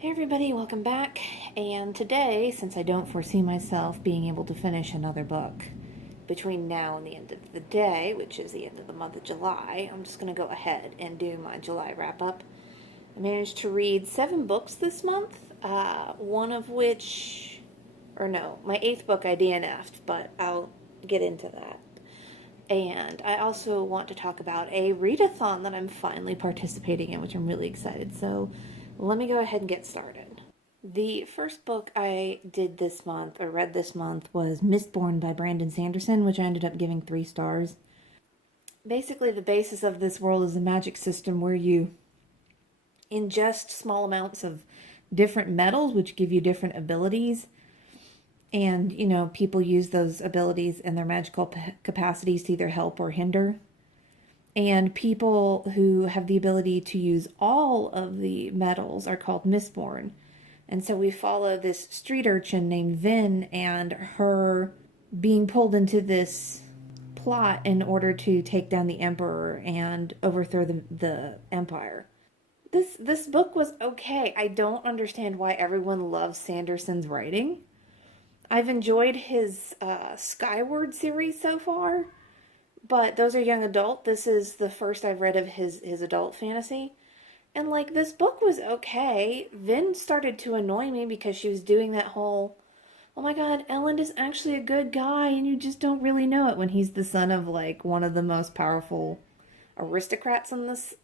Hey everybody, welcome back. And today, since I don't foresee myself being able to finish another book between now and the end of the day, which is the end of the month of July, I'm just going to go ahead and do my July wrap up. I managed to read 7 books this month, one of which, or no, my 8th book I DNF'd, but I'll get into that. And I also want to talk about a readathon that I'm finally participating in, which I'm really excited. So let me go ahead and get started. The first book I did this month, or read this month, was Mistborn by Brandon Sanderson, which I ended up giving 3 stars. Basically, the basis of this world is a magic system where you ingest small amounts of different metals, which give you different abilities. And, people use those abilities and their magical capacities to either help or hinder. And people who have the ability to use all of the metals are called Mistborn. And so we follow this street urchin named Vin and her being pulled into this plot in order to take down the Emperor and overthrow the Empire. This book was okay. I don't understand why everyone loves Sanderson's writing. I've enjoyed his Skyward series so far, but those are young adult. This is the first I've read of his adult fantasy. And, this book was okay. Vin started to annoy me because she was doing that whole, oh my god, Elend is actually a good guy, and you just don't really know it when he's the son of, one of the most powerful aristocrats in this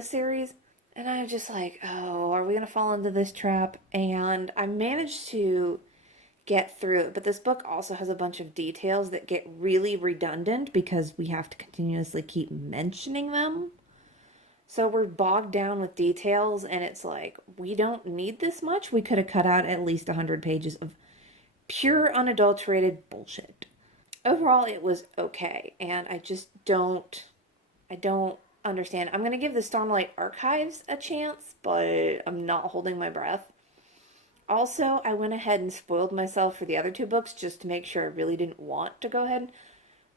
series. And I was just like, oh, are we going to fall into this trap? And I managed to get through it, but this book also has a bunch of details that get really redundant because we have to continuously keep mentioning them. So we're bogged down with details, and it's like, we don't need this much. We could have cut out at least 100 pages of pure unadulterated bullshit. Overall, it was okay, and I don't understand. I'm going to give the Stormlight Archives a chance, but I'm not holding my breath. Also, I went ahead and spoiled myself for the other 2 books just to make sure I really didn't want to go ahead and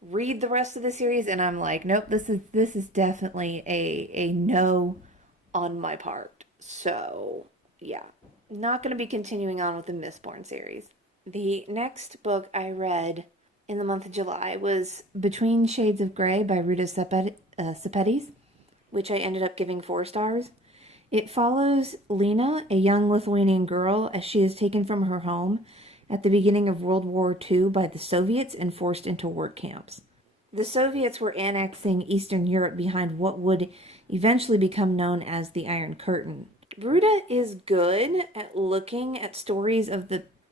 read the rest of the series, and I'm like, nope, this is definitely a no on my part. So, yeah. Not going to be continuing on with the Mistborn series. The next book I read in the month of July was Between Shades of Grey by Ruta Sepetys, which I ended up giving 4 stars. It follows Lena, a young Lithuanian girl, as she is taken from her home at the beginning of World War II by the Soviets and forced into work camps. The Soviets were annexing Eastern Europe behind what would eventually become known as the Iron Curtain. Ruta is good at looking at stories of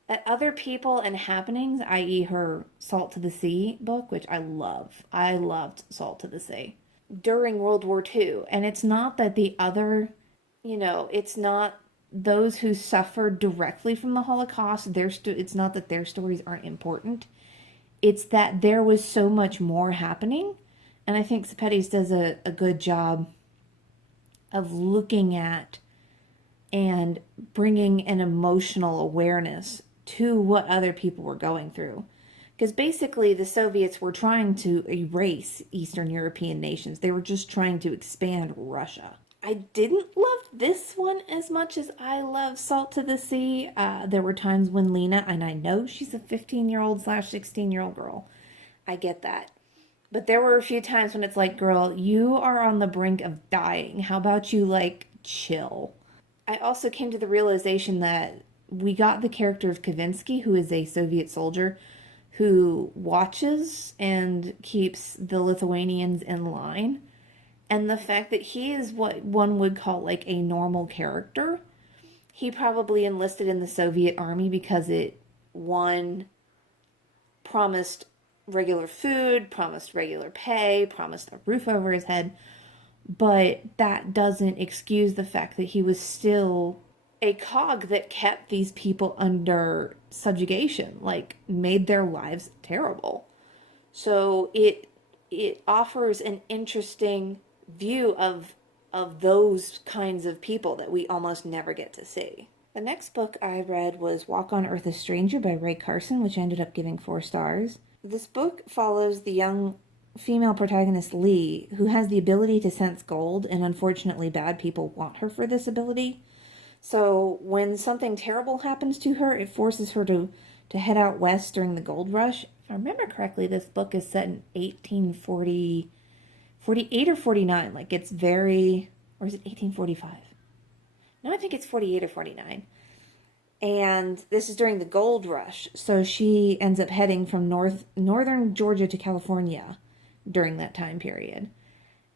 at other people and happenings, i.e. her Salt to the Sea book, which I love. I loved Salt to the Sea during World War II. And it's not that the other... it's not those who suffered directly from the Holocaust. It's not that their stories aren't important. It's that there was so much more happening. And I think Sepetys does a good job of looking at and bringing an emotional awareness to what other people were going through. Because basically the Soviets were trying to erase Eastern European nations. They were just trying to expand Russia. I didn't love this one as much as I love Salt to the Sea. There were times when Lena, and I know she's a 15-year-old / 16-year-old girl. I get that. But there were a few times when it's like, girl, you are on the brink of dying. How about you, chill? I also came to the realization that we got the character of Kavinsky, who is a Soviet soldier who watches and keeps the Lithuanians in line. And the fact that he is what one would call a normal character. He probably enlisted in the Soviet army because one, promised regular food, promised regular pay, promised a roof over his head. But that doesn't excuse the fact that he was still a cog that kept these people under subjugation, made their lives terrible. So it offers an interesting view of those kinds of people that we almost never get to see. The next book I read was Walk on Earth a Stranger by Ray Carson, which I ended up giving 4 stars. This book follows the young female protagonist Lee, who has the ability to sense gold, and unfortunately bad people want her for this ability. So when something terrible happens to her, it forces her to head out west during the gold rush. If I remember correctly, this book is set in 1840, 48 or 49. Like it's very, or is it 1845? No, I think it's 48 or 49. And this is during the gold rush. So she ends up heading from northern Georgia to California during that time period.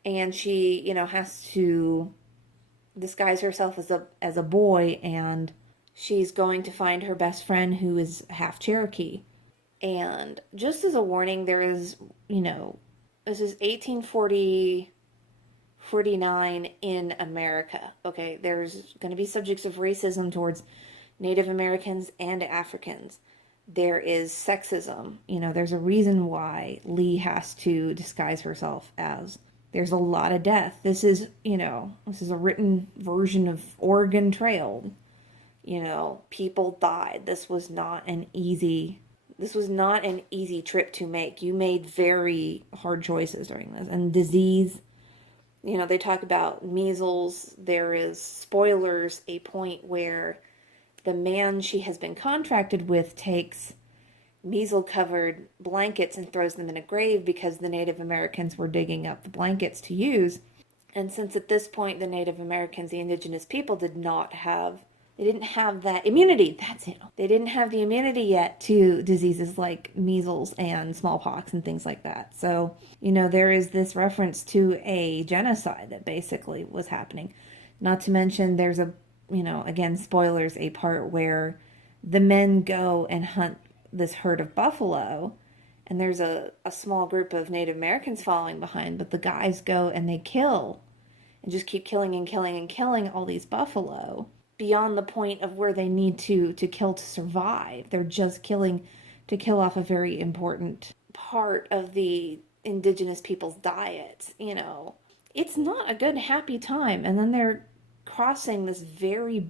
And she, has to disguise herself as a boy, and she's going to find her best friend who is half Cherokee. And just as a warning, there is, this is 1840 49 in America. Okay, there's going to be subjects of racism towards Native Americans and Africans. There is sexism. There's a reason why Lee has to disguise herself as. There's a lot of death. This is a written version of Oregon Trail. People died. This was not an easy trip to make. You made very hard choices during this. And disease, they talk about measles. There is, spoilers, a point where the man she has been contracted with takes measles-covered blankets and throws them in a grave because the Native Americans were digging up the blankets to use. And since at this point the Native Americans, the indigenous people, they didn't have that immunity. That's it. They didn't have the immunity yet to diseases like measles and smallpox and things like that. So, there is this reference to a genocide that basically was happening. Not to mention there's again, spoilers, a part where the men go and hunt this herd of buffalo, and there's a small group of Native Americans following behind, but the guys go and they kill and just keep killing and killing and killing all these buffalo beyond the point of where they need to kill to survive. They're just killing to kill off a very important part of the indigenous people's diet. It's not a good, happy time. And then they're crossing this very,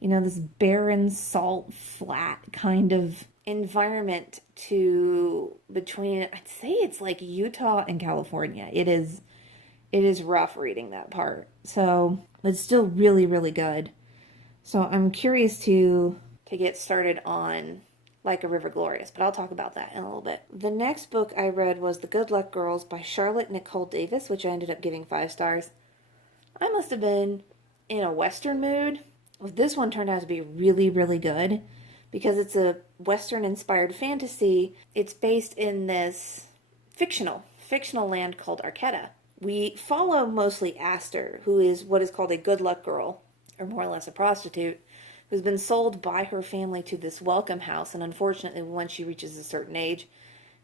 this barren, salt, flat kind of environment to between, I'd say it's like Utah and California. It is rough reading that part. So it's still really, really good. So I'm curious to get started on Like a River Glorious, but I'll talk about that in a little bit. The next book I read was The Good Luck Girls by Charlotte Nicole Davis, which I ended up giving 5 stars. I must have been in a Western mood. This one turned out to be really, really good because it's a Western-inspired fantasy. It's based in this fictional land called Arquetta. We follow mostly Aster, who is what is called a good luck girl, or more or less a prostitute, who's been sold by her family to this welcome house, and unfortunately, once she reaches a certain age,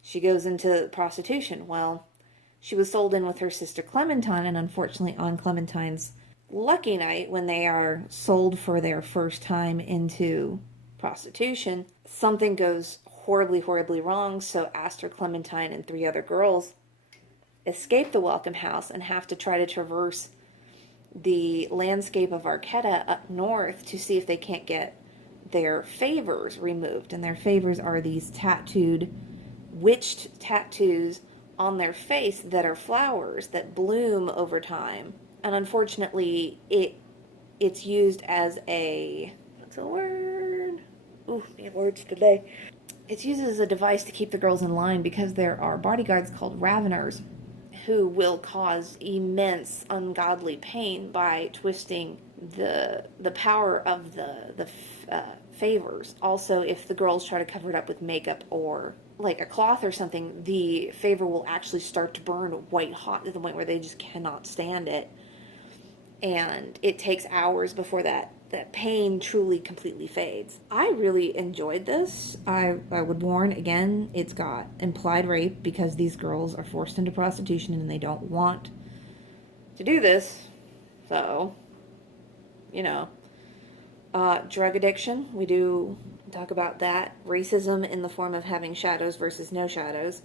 she goes into prostitution. Well, she was sold in with her sister Clementine, and unfortunately, on Clementine's lucky night, when they are sold for their first time into prostitution, something goes horribly, horribly wrong, so Aster, Clementine, and 3 other girls escape the welcome house and have to try to traverse the landscape of Arquetta up north to see if they can't get their favors removed. And their favors are these tattooed, witched tattoos on their face that are flowers that bloom over time. And unfortunately, it's used as what's the word? Ooh, me words today. It's used as a device to keep the girls in line because there are bodyguards called Raveners who will cause immense ungodly pain by twisting the power of the favors. Also, if the girls try to cover it up with makeup or like a cloth or something, the favor will actually start to burn white hot to the point where they just cannot stand it. And it takes hours before that pain truly completely fades. I really enjoyed this. I would warn, again, it's got implied rape because these girls are forced into prostitution and they don't want to do this. So, drug addiction, we do talk about that. Racism in the form of having shadows versus no shadows.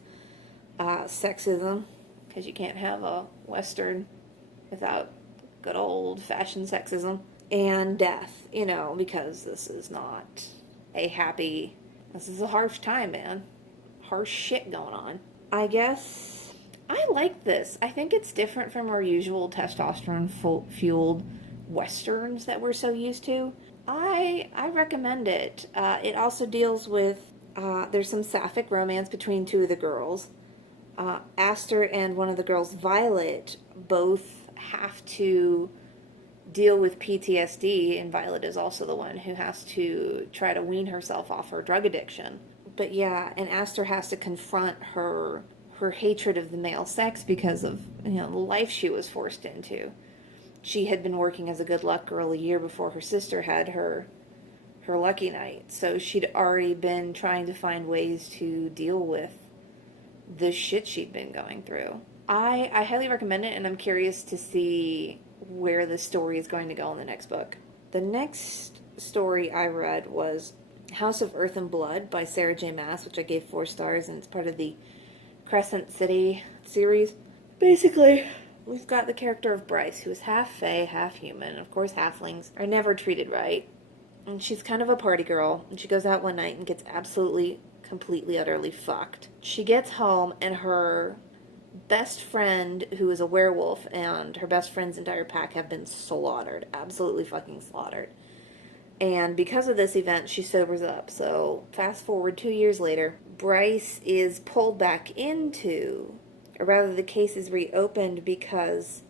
Sexism, because you can't have a Western without good old-fashioned sexism. And death, because this is not this is a harsh time, man. Harsh shit going on. I guess I like this. I think it's different from our usual testosterone-fueled westerns that we're so used to. I recommend it. It also deals with there's some sapphic romance between two of the girls. Aster and one of the girls, Violet, both have to deal with PTSD, and Violet is also the one who has to try to wean herself off her drug addiction. But yeah, and Aster has to confront her hatred of the male sex because of, you know, the life she was forced into. She had been working as a good luck girl a year before her sister had her lucky night, so she'd already been trying to find ways to deal with the shit she'd been going through. I highly recommend it, and I'm curious to see where the story is going to go in the next book. The next story I read was House of Earth and Blood by Sarah J. Maas, which I gave 4 stars, and it's part of the Crescent City series. Basically, we've got the character of Bryce, who is half fae, half human. Of course, halflings are never treated right. And she's kind of a party girl, and she goes out one night and gets absolutely, completely, utterly fucked. She gets home, and her best friend, who is a werewolf, and her best friend's entire pack have been slaughtered. Absolutely fucking slaughtered. And because of this event, she sobers up. So, fast forward 2 years later, Bryce is pulled back into, or rather the case is reopened because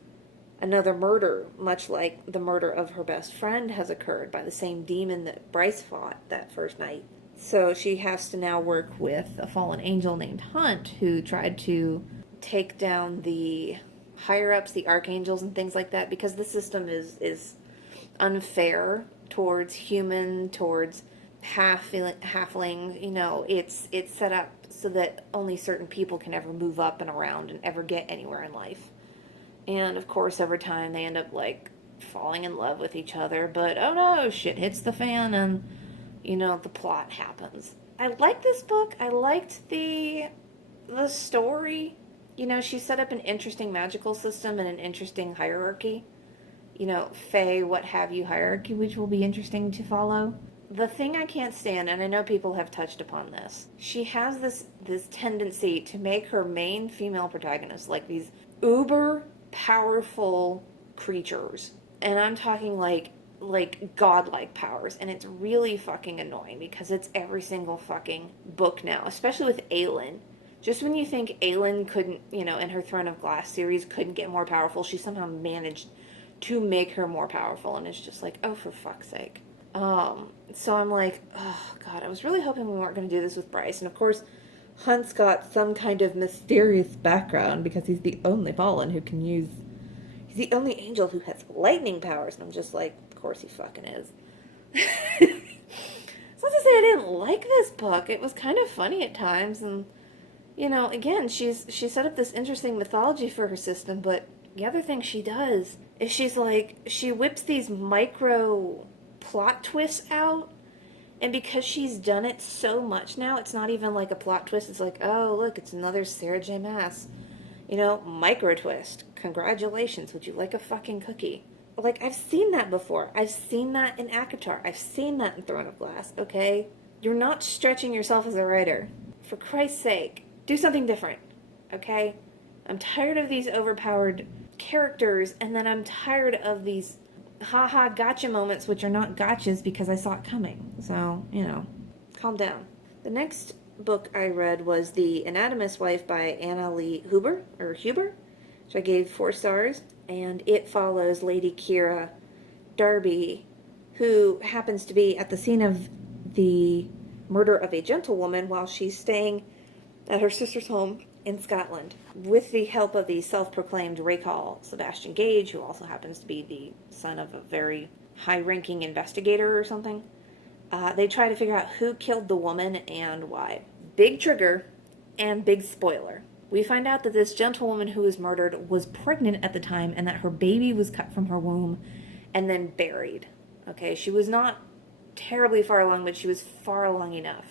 another murder, much like the murder of her best friend, has occurred by the same demon that Bryce fought that first night. So she has to now work with a fallen angel named Hunt, who tried to take down the higher-ups, the archangels and things like that, because the system is unfair towards human, towards halfling. You know, it's set up so that only certain people can ever move up and around and ever get anywhere in life. And, of course, over time, they end up, like, falling in love with each other. But, oh no, shit hits the fan and, you know, the plot happens. I liked this book. I liked the story. You know, she set up an interesting magical system and an interesting hierarchy. You know, fae, what have you hierarchy, which will be interesting to follow. The thing I can't stand, and I know people have touched upon this, she has this tendency to make her main female protagonist like these uber powerful creatures, and I'm talking like godlike powers, and it's really fucking annoying because it's every single fucking book now, especially with Aelin. Just when you think Aelin couldn't, you know, in her Throne of Glass series couldn't get more powerful, she somehow managed to make her more powerful, and it's just like, oh, for fuck's sake. So I'm like, oh god, I was really hoping we weren't going to do this with Bryce, and of course Hunt's got some kind of mysterious background because he's the only fallen who can use... He's the only angel who has lightning powers. And I'm just like, of course he fucking is. It's not to say I didn't like this book. It was kind of funny at times. And, you know, again, she set up this interesting mythology for her system. But the other thing she does is she whips these micro plot twists out. And because she's done it so much now, it's not even like a plot twist. It's like, oh, look, it's another Sarah J. Maas. You know, micro twist. Congratulations, would you like a fucking cookie? Like, I've seen that before. I've seen that in ACOTAR. I've seen that in Throne of Glass, okay? You're not stretching yourself as a writer. For Christ's sake, do something different, okay? I'm tired of these overpowered characters, and then I'm tired of these haha gotcha moments, which are not gotchas because I saw it coming. So, you know, calm down. The next book I read was The Anatomist Wife by Anna Lee Huber, which I gave 4 stars, and it follows Lady Kira Darby, who happens to be at the scene of the murder of a gentlewoman while she's staying at her sister's home in Scotland, with the help of the self-proclaimed Recall Sebastian Gage, who also happens to be the son of a very high-ranking investigator or something. They try to figure out who killed the woman and why. Big trigger and big spoiler. We find out that this gentlewoman who was murdered was pregnant at the time and that her baby was cut from her womb and then buried. Okay, she was not terribly far along, but she was far along enough.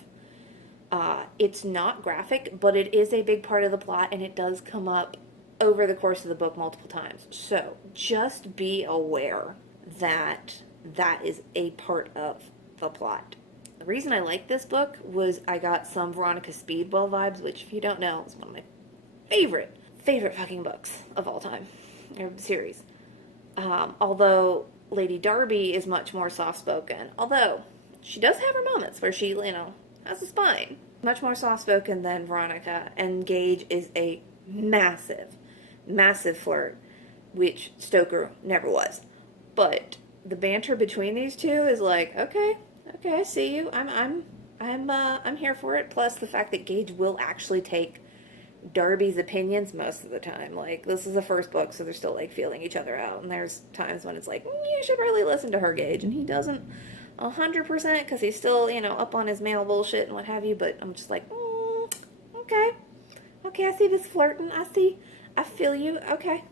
It's not graphic, but it is a big part of the plot, and it does come up over the course of the book multiple times. So just be aware that that is a part of the plot. The reason I like this book was I got some Veronica Speedwell vibes, which, if you don't know, is one of my favorite fucking books of all time, or series. Although Lady Darby is much more soft-spoken, although she does have her moments where she, has a spine. Much more soft-spoken than Veronica, and Gage is a massive, massive flirt, which Stoker never was. But the banter between these two is like, okay, I see you. I'm here for it. Plus the fact that Gage will actually take Darby's opinions most of the time. Like, this is the first book, so they're still, like, feeling each other out. And there's times when it's like, you should really listen to her, Gage. And he doesn't 100% because he's still, up on his male bullshit and what have you. But I'm just like, okay. Okay, I see this flirting. I feel you. Okay.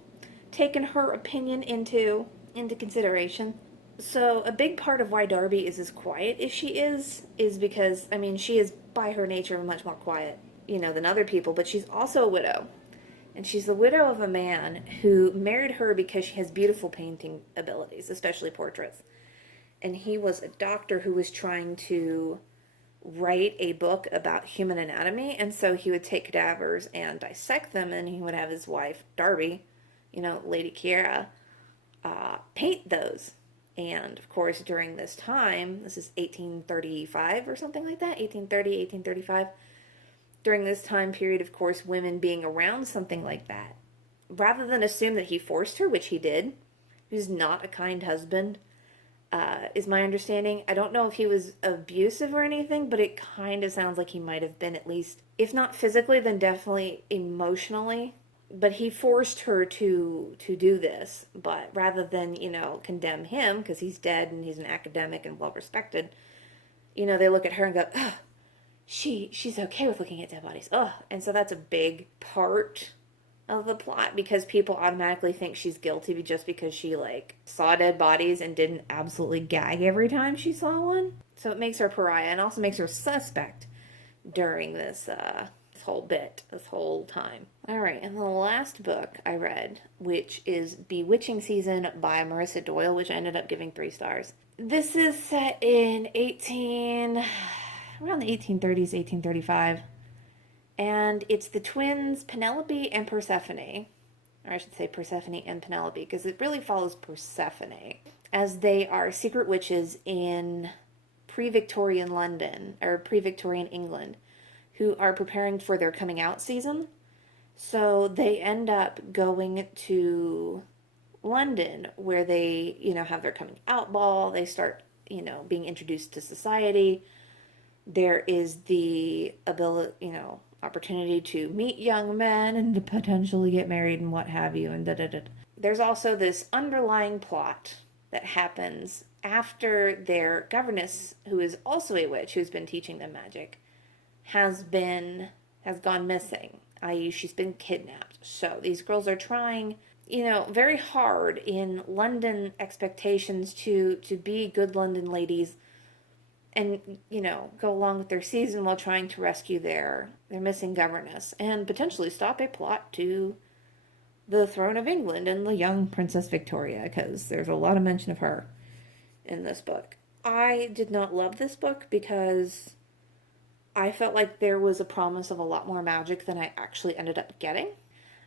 Taking her opinion into consideration. So a big part of why Darby is as quiet as she is because, she is by her nature much more quiet, than other people, but she's also a widow. And she's the widow of a man who married her because she has beautiful painting abilities, especially portraits. And he was a doctor who was trying to write a book about human anatomy, and so he would take cadavers and dissect them, and he would have his wife, Darby, Lady Kiera, paint those. And, of course, during this time, this is 1835 or something like that, 1830, 1835, during this time period, of course, women being around something like that, rather than assume that he forced her, which he did, he was not a kind husband, is my understanding. I don't know if he was abusive or anything, but it kind of sounds like he might have been, at least, if not physically, then definitely emotionally. But he forced her to do this, but rather than, condemn him, because he's dead and he's an academic and well-respected, they look at her and go, ugh, she's okay with looking at dead bodies. Ugh. And so that's a big part of the plot, because people automatically think she's guilty just because she, saw dead bodies and didn't absolutely gag every time she saw one. So it makes her a pariah and also makes her a suspect during this whole time. All right, and the last book I read, which is Bewitching Season by Marissa Doyle, which I ended up giving 3 stars. This is set in around the 1830s, 1835. And it's the twins Penelope and Persephone, or I should say Persephone and Penelope, because it really follows Persephone, as they are secret witches in pre-Victorian London, or pre-Victorian England, who are preparing for their coming out season. So they end up going to London, where they, have their coming out ball. They start, being introduced to society. There is the ability, opportunity to meet young men and to potentially get married and what have you, and da-da-da. There's also this underlying plot that happens after their governess, who is also a witch, who's been teaching them magic, has gone missing, i.e. she's been kidnapped. So these girls are trying, very hard in London expectations to be good London ladies and, go along with their season while trying to rescue their missing governess and potentially stop a plot to the throne of England and the young Princess Victoria, because there's a lot of mention of her in this book. I did not love this book because I felt like there was a promise of a lot more magic than I actually ended up getting.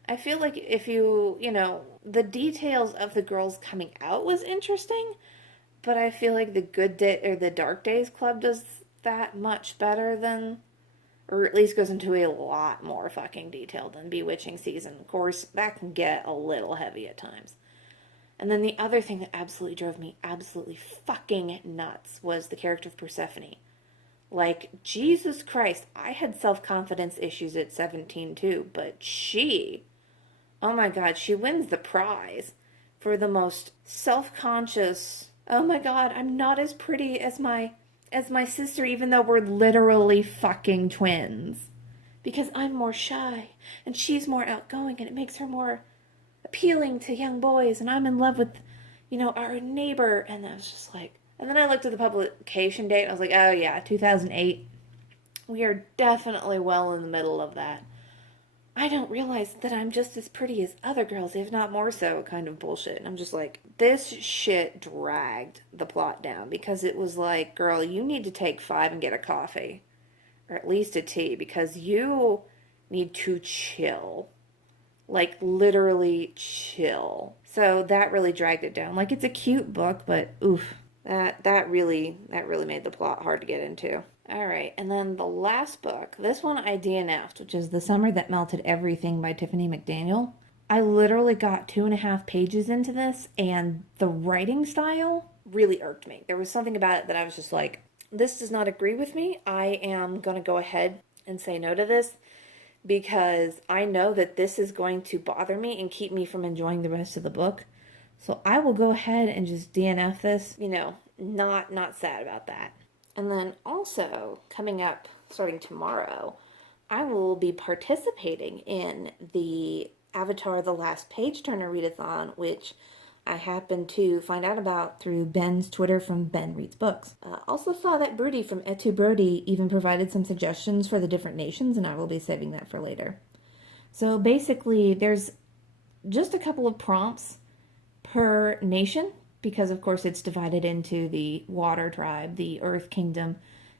I feel like if the details of the girls coming out was interesting, but I feel like the Dark Days Club does that much better than, or at least goes into a lot more fucking detail than Bewitching Season. Of course, that can get a little heavy at times. And then the other thing that absolutely drove me absolutely fucking nuts was the character of Persephone. Like, Jesus Christ, I had self-confidence issues at 17 too, but oh my God, she wins the prize for the most self-conscious, oh my God, I'm not as pretty as my sister, even though we're literally fucking twins. Because I'm more shy, and she's more outgoing, and it makes her more appealing to young boys, and I'm in love with, our neighbor. And I was just like, and then I looked at the publication date, and I was like, oh yeah, 2008. We are definitely well in the middle of that. I don't realize that I'm just as pretty as other girls, if not more so, kind of bullshit. And I'm just like, this shit dragged the plot down, because it was like, girl, you need to take 5 and get a coffee, or at least a tea, because you need to chill. Like literally chill. So that really dragged it down. Like it's a cute book, but oof, that really made the plot hard to get into. All right, and then the last book, this one I DNF'd, which is The Summer That Melted Everything by Tiffany McDaniel. I literally got 2.5 pages into this, and the writing style really irked me. There was something about it that I was just like, this does not agree with me. I am going to go ahead and say no to this because I know that this is going to bother me and keep me from enjoying the rest of the book. So I will go ahead and just DNF this, not sad about that. And then also, coming up, starting tomorrow, I will be participating in the Avatar The Last Page Turner Readathon, which I happened to find out about through Ben's Twitter from Ben Reads Books. Also saw that Brody from Etu Brody even provided some suggestions for the different nations, and I will be saving that for later. So basically, there's just a couple of prompts per nation, because of course it's divided into the Water Tribe, the Earth Kingdom,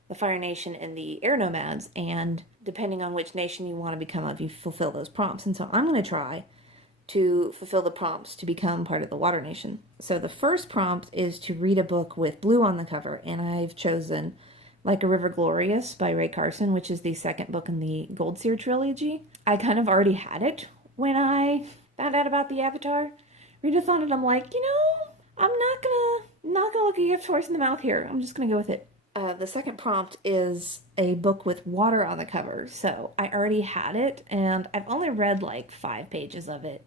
the Fire Nation, and the Air Nomads, and depending on which nation you want to become of, you fulfill those prompts. And so I'm going to try to fulfill the prompts to become part of the Water Nation. So the first prompt is to read a book with blue on the cover, and I've chosen Like a River Glorious by Ray Carson, which is the second book in the Gold Seer trilogy. I kind of already had it when I found out about the Avatar Readathon, and I'm like, I'm not gonna look a gift horse in the mouth here. I'm just gonna go with it. The second prompt is a book with water on the cover. So I already had it, and I've only read like 5 pages of it.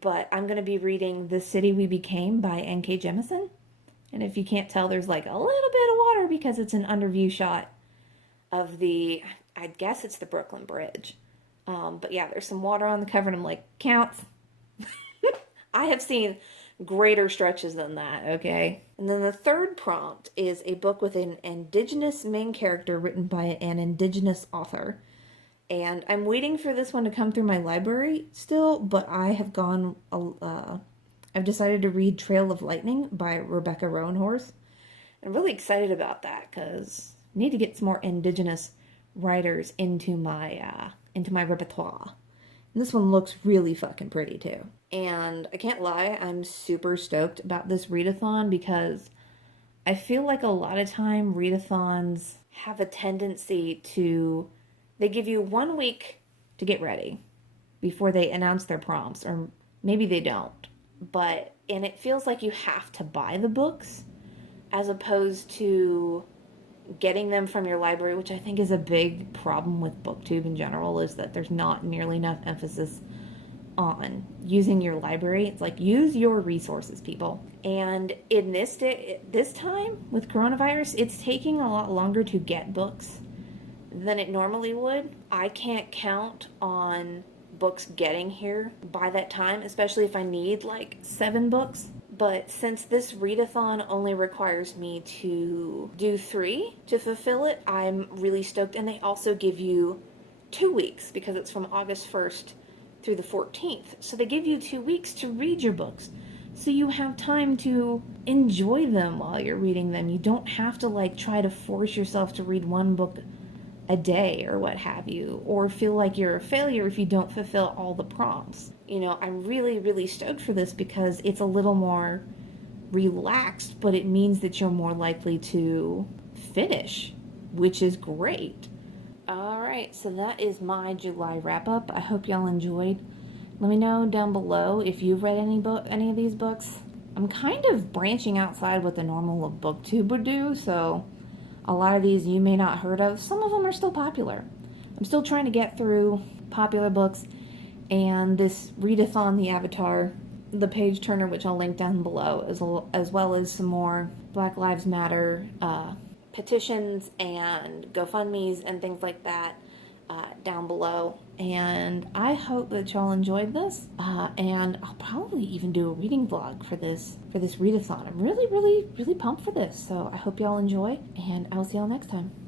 But I'm gonna be reading The City We Became by N.K. Jemisin. And if you can't tell, there's like a little bit of water because it's an underview shot of I guess it's the Brooklyn Bridge. But yeah, there's some water on the cover, and I'm like, counts. I have seen greater stretches than that, okay? And then the third prompt is a book with an indigenous main character written by an indigenous author. And I'm waiting for this one to come through my library still, but I have I've decided to read Trail of Lightning by Rebecca Roanhorse. I'm really excited about that because I need to get some more indigenous writers into my repertoire. And this one looks really fucking pretty too. And I can't lie, I'm super stoked about this readathon because I feel like a lot of time readathons have a tendency to, they give you 1 week to get ready before they announce their prompts, or maybe they don't. And it feels like you have to buy the books as opposed to getting them from your library, which I think is a big problem with BookTube in general, is that there's not nearly enough emphasis on using your library. It's like, use your resources, people. And in this time with coronavirus, it's taking a lot longer to get books than it normally would. I can't count on books getting here by that time, especially if I need like 7 books. But since this readathon only requires me to do 3 to fulfill it, I'm really stoked. And they also give you 2 weeks because it's from August 1st through the 14th. So they give you 2 weeks to read your books. So you have time to enjoy them while you're reading them. You don't have to like try to force yourself to read 1 book a day or what have you, or feel like you're a failure if you don't fulfill all the prompts. I'm really, really stoked for this because it's a little more relaxed, but it means that you're more likely to finish, which is great. Alright, so that is my July wrap-up. I hope y'all enjoyed. Let me know down below if you've read any of these books. I'm kind of branching outside what the normal of BookTube would do, so a lot of these you may not heard of. Some of them are still popular. I'm still trying to get through popular books, and this readathon, the Avatar, the page turner, which I'll link down below, as well as some more Black Lives Matter petitions and GoFundMes and things like that down below. And I hope that y'all enjoyed this, and I'll probably even do a reading vlog for this readathon. I'm really, really, really pumped for this, so I hope y'all enjoy, and I will see y'all next time.